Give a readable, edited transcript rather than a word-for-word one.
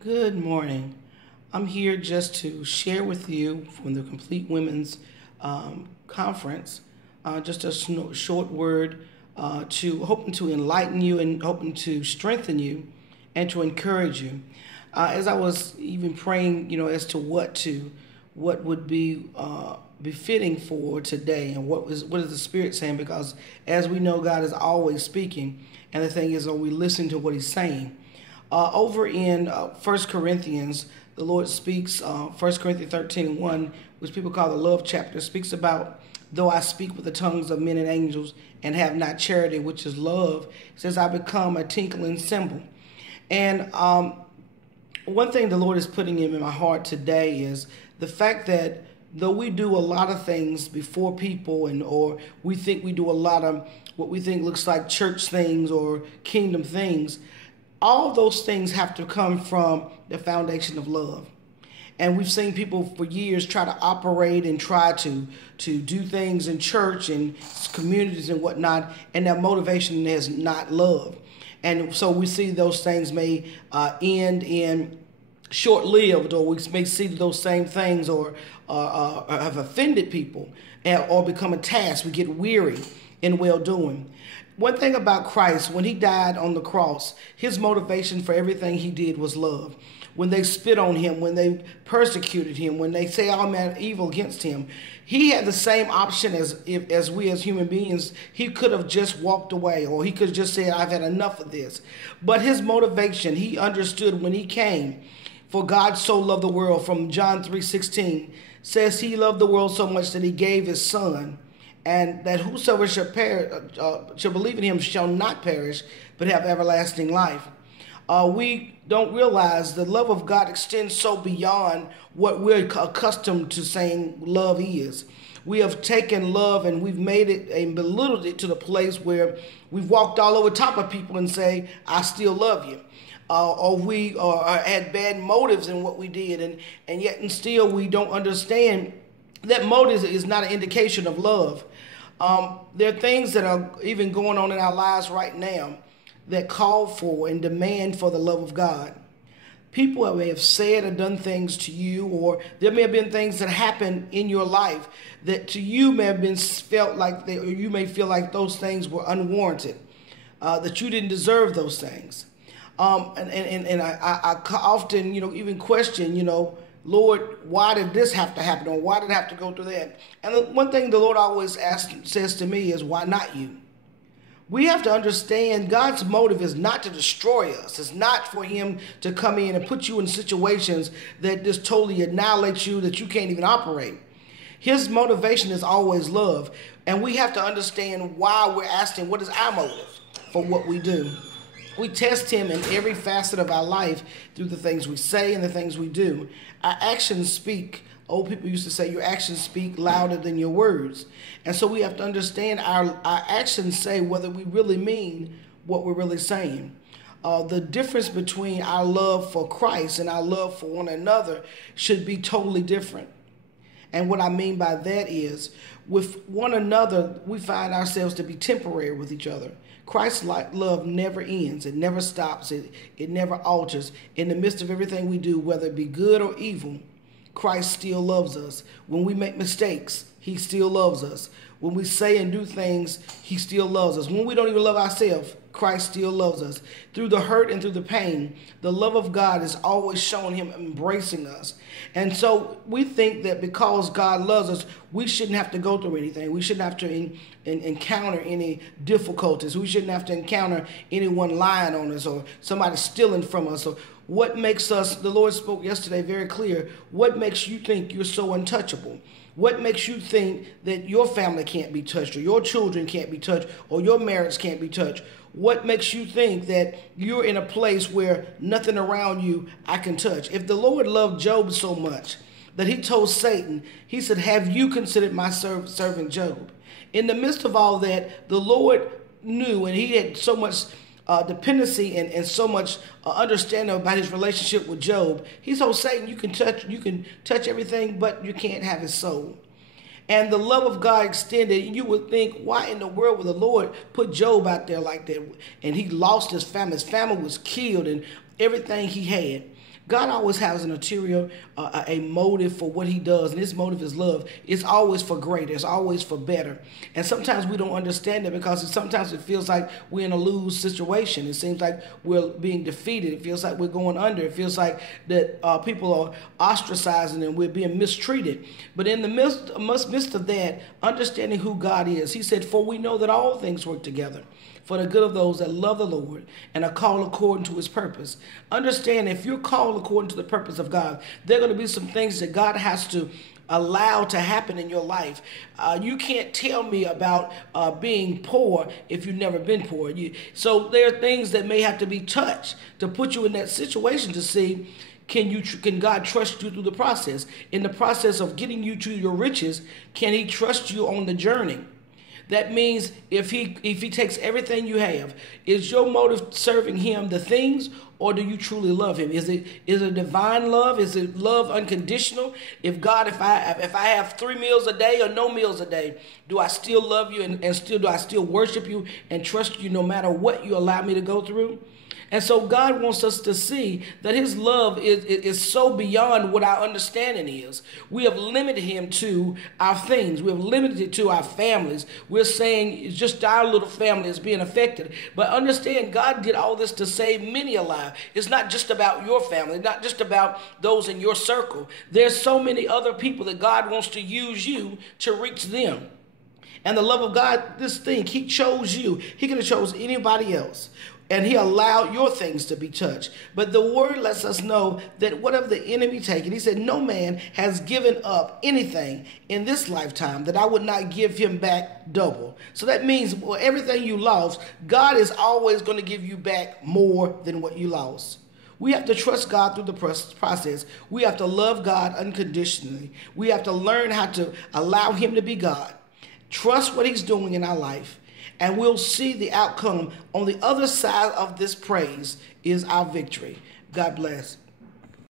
Good morning. I'm here just to share with you from the Complete Women's Conference, just a short word to hoping to enlighten you and hoping to strengthen you and to encourage you. As I was even praying, as to what would be befitting for today, and what is the Spirit saying? Because as we know, God is always speaking, and the thing is, are we listening to what He's saying? Over in 1 Corinthians, the Lord speaks, 1 Corinthians 13:1, which people call the love chapter, speaks about, though I speak with the tongues of men and angels and have not charity, which is love, it says, I become a tinkling cymbal. And one thing the Lord is putting in my heart today is the fact that though we do a lot of things before people, or we think we do a lot of what we think looks like church things or kingdom things, all those things have to come from the foundation of love. And we've seen people for years try to operate and try to do things in church and communities and whatnot, and their motivation is not love. And so we see those things may end in short-lived, or we may see those same things or have offended people, or become a task. We get weary in well-doing. One thing about Christ, when He died on the cross, His motivation for everything He did was love. When they spit on Him, when they persecuted Him, when they say all manner of evil against Him, He had the same option as we as human beings. He could have just walked away, or He could have just said, I've had enough of this. But His motivation, He understood when He came. For God so loved the world, from John 3:16, says He loved the world so much that He gave His Son, and that whosoever shall believe in Him shall not perish, but have everlasting life. We don't realize the love of God extends so beyond what we're accustomed to saying love is. We have taken love and we've made it and belittled it to the place where we've walked all over top of people and say, I still love you. Or we had bad motives in what we did, and yet and still we don't understand that motive is not an indication of love. There are things that are even going on in our lives right now that call for and demand for the love of God. People may have said or done things to you, or there may have been things that happened in your life that to you may have been felt like or you may feel like those things were unwarranted, that you didn't deserve those things. I often, even question, Lord, why did this have to happen? Or why did I have to go through that? And the one thing the Lord always says to me is, why not you? We have to understand God's motive is not to destroy us. It's not for Him to come in and put you in situations that just totally annihilate you, that you can't even operate. His motivation is always love. And we have to understand why we're asking, what is our motive for what we do? We test Him in every facet of our life through the things we say and the things we do. Our actions speak. Old people used to say, your actions speak louder than your words. And so we have to understand our actions say whether we really mean what we're really saying. The difference between our love for Christ and our love for one another should be totally different. And what I mean by that is, with one another, we find ourselves to be temporary with each other. Christ's love never ends. It never stops. It never alters. In the midst of everything we do, whether it be good or evil, Christ still loves us. When we make mistakes, He still loves us. When we say and do things, He still loves us. When we don't even love ourselves, Christ still loves us. Through the hurt and through the pain, the love of God is always showing Him embracing us. And so we think that because God loves us, we shouldn't have to go through anything. We shouldn't have to encounter any difficulties. We shouldn't have to encounter anyone lying on us or somebody stealing from us. Or what makes us, the Lord spoke yesterday very clear, what makes you think you're so untouchable? What makes you think that your family can't be touched, or your children can't be touched, or your marriage can't be touched? What makes you think that you're in a place where nothing around you I can touch? If the Lord loved Job so much that He told Satan, He said, have you considered my servant Job? In the midst of all that, the Lord knew, and He had so much dependency and so much understanding about His relationship with Job. He told Satan, you can touch everything, but you can't have his soul. And the love of God extended, and you would think, why in the world would the Lord put Job out there like that? And he lost his family. His family was killed, and everything he had. God always has an ulterior, a motive for what he does, and his motive is love. It's always for greater. It's always for better. And sometimes we don't understand it because sometimes it feels like we're in a lose situation. It seems like we're being defeated. It feels like we're going under. It feels like that people are ostracizing and we're being mistreated. But in the midst of that, understanding who God is, he said, "For we know that all things work together for the good of those that love the Lord and are called according to his purpose." Understand, if you're called according to the purpose of God, there are going to be some things that God has to allow to happen in your life. You can't tell me about being poor if you've never been poor. So there are things that may have to be touched to put you in that situation to see, can God trust you through the process? In the process of getting you to your riches, can he trust you on the journey? That means if he takes everything you have, is your motive serving him the things, or do you truly love him? Is it divine love? Is it love unconditional? If I have 3 meals a day or no meals a day, do I still love you and do I still worship you and trust you no matter what you allow me to go through? And so God wants us to see that his love is so beyond what our understanding is. We have limited him to our things. We have limited it to our families. We're saying it's just our little family is being affected. But understand, God did all this to save many alive. It's not just about your family. It's not just about those in your circle. There's so many other people that God wants to use you to reach them. And the love of God, this thing, he chose you. He could have chose anybody else. And he allowed your things to be touched. But the word lets us know that whatever the enemy taken, he said, no man has given up anything in this lifetime that I would not give him back double. So that means, well, everything you lost, God is always going to give you back more than what you lost. We have to trust God through the process. We have to love God unconditionally. We have to learn how to allow him to be God. Trust what he's doing in our life. And we'll see the outcome on the other side of this praise is our victory. God bless.